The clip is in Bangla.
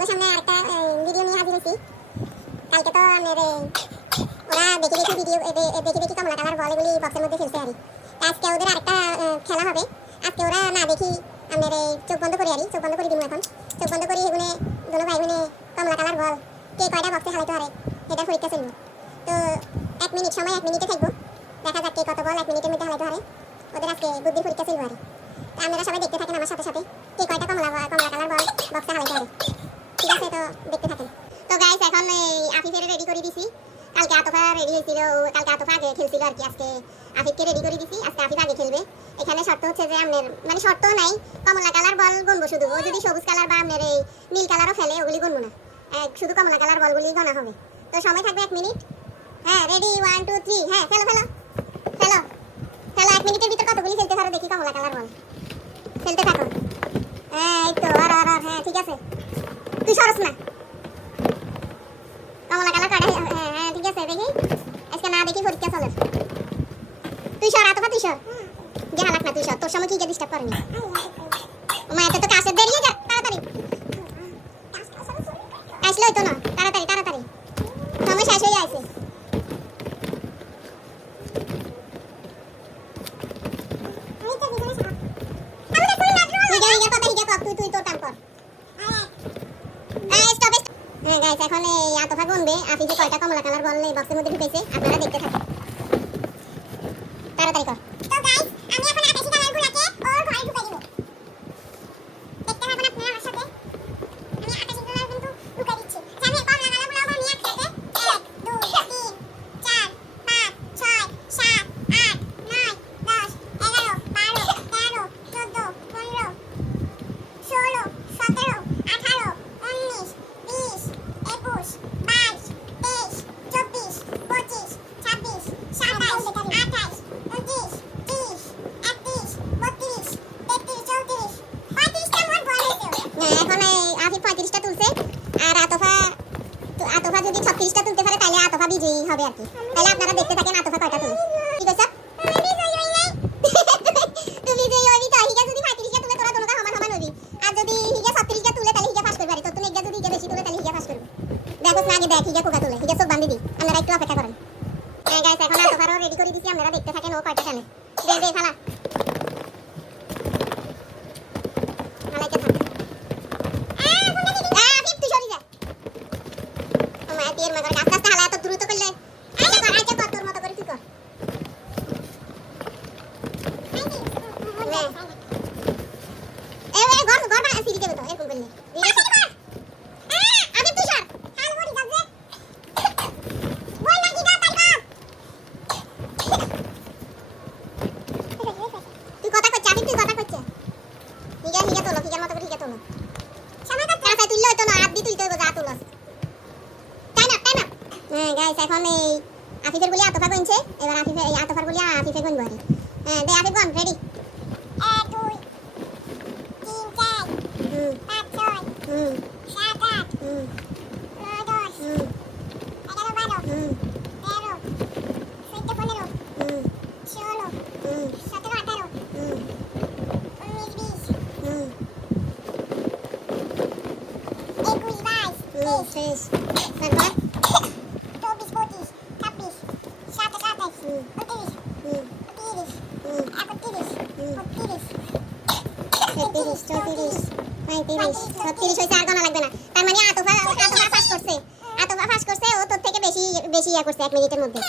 আপনাদের সামনে আরেকটা ভিডিও নিয়ে হাজির হয়েছি। কালকে তো আমাদের ওরা দেখি দেখি কমলা কালার বল এগুলি বক্সের মধ্যে ফেলছে আর আজকে ওদের আরেকটা খেলা হবে। আজকে ওরা না দেখি আমাদের চোখ বন্ধ করে চোখ বন্ধ করে দিব এখন। চোখ বন্ধ করি এগুলো দোনো ভাই বোনে কমলা কালার বল কে কয়টা বক্সে হালাইতে পারে এটা পরীক্ষা চলব। তো 1 মিনিট সময় 1 মিনিটে থাকবো, দেখা যাক কে কত বল 1 মিনিটের মধ্যে হালাইতে পারে। ওদের আজকে বুদ্ধির পরীক্ষা চলব আর আপনারা সবাই দেখতে থাকেন আমার সাথে সাথে কে কয়টা কমলা কালার বল বক্সে হালাইতে পারে। ঠিক আছে, তো দেখতে থাকেন। তো গাইস এখন আফিফের রেডি করে দিছি। কালকে আতফা রেডি হয়েছিল, কালকে আতফা আগে খেলছিল আর কি। আজকে আফিফকে রেডি করে দিছি, আজকে আফিফ আগে খেলবে। এখানে শর্ত হচ্ছে যে আপনার মানে শর্ত নাই, কমলা কালার বল গুনবো শুধু। ও যদি সবুজ কালার বা আপনার এই নীল কালারও ফেলে ওগুলি গুনবো না, শুধু কমলা কালার বলগুলি গোনা হবে। তো সময় থাকবে 1 মিনিট। হ্যাঁ রেডি 1 2 3 হ্যাঁ খেলো খেলো খেলো খেলো। 1 মিনিটের ভিতর কতগুলি ফেলতে পারো দেখি কমলা কালার বল। খেলতে থাকো। হ্যাঁ এই তো আর হ্যাঁ ঠিক আছে, তুই সরস না কমলা কালার কাটা। হ্যাঁ হ্যাঁ ঠিক আছে, দেখি আজকে না দেখি পরীক্ষা চলে। তুই সর আতফা, তুই সর যে হালাক না, তুই সর। তোর সময় কি ডিস্টার্ব করেনি মা, এত তো কাছে দেরি যা তাড়াতাড়ি আসলে হইতো না। তাড়াতাড়ি তাড়াতাড়ি সময় শেষ হয়ে যাচ্ছে। এখন এই আতফা গুনবে আফিফে কয়টা কমলা কালার বল এই বক্সের মধ্যে ঢুকেছে, আপনারা দেখতে থাকুন। তাড়াতাড়ি কর। তো গাইস আমি এখন আকাশী কালারগুলোকে ওর ঘরে ঢুকাই দিব। দেখতে পাবেন আপনারা আমার সাথে। আমি আকাশী কালার কিন্তু ঢুকাই দিচ্ছি। আমি কমলা কালারগুলো আমি একসাথে 1 2 3 4 5 6 7 8 9 10 11 12 13 14 15 16 17 18 19 20 21 22 23 24 25 26 27 28 29 30 31 32 33 34 35টা মোট বল হয়েছে। এখন আফিফ 35টা তুলছে আর আতফা যদি 36টা তুলতে পারে তাহলে আতফা বিজয়ী হবে আর কি। তাহলে আপনারা দেখতে থাকেন আতফা কয়টা তুলে। ঠিক আছে, তুমি বিজয়ী হইবি তো। হিগা যদি 35টা তুলে তোরা দোনোটা সমান সমান হবি, আর যদি হিগা 36টা তুলে তাহলে হিগা পাস করবে। আর তো তুমি হিগা যদি হিগা বেশি তুলে তাহলে হিগা পাস করবে। দেখো না আগে দেখ হিগা কোকা তুলে, হিগা সব বান্ধি দি। আপনারা একটু অপেক্ষা করেন। হ্যাঁ গাইস এখন আতফারও রেডি করে দিছি, আপনারা দেখতে থাকেন ও কয়টা খেলে। দে দে ফালা ফালাইতে থাক। আফিফ তুই সরি যা। তোমার তীর মাগার আস্তে আস্তে হালা, তো দ্রুত করলে আচ্ছা কর তোর মতো করে তুই কর। এ ঘর ঘর বা সিঁড়ি দেবে তো এরকম করলে। আফিফ তুই সর হাল বড়ি যাবে বল লাগি দা তাই কর। তুই কথা কইছ আফিফ, তুই কথা কইছ। হিগা হিগা তোলো, হিগার মতো করে হিগা তোলো। সময় কত রাতে তুললে হইতো না, হাত দি তুলতে হইব, যা তোলস। Time up time up. হ্যাঁ গাইস এখন এই আফিফের বলি আতফা গুনছে, এবার আফিফে এই আতফার বলি আফিফে গুনবো আর। হ্যাঁ দে আফিফ গুন, রেডি 1 2 3 4 5 6 7 8 9 10 11 12 13 14 15 16 17 18 19 20 21 22 23 তারপর 24 25 26 27 28 29 30 31 32 33 34 35 36 হইছে, আর গোনা লাগবে না। তার মানে আতফা পাস করছে, আতফা পাস করছে। ও তোর থেকে বেশি ইয়া করছে 1 মিনিটের মধ্যে।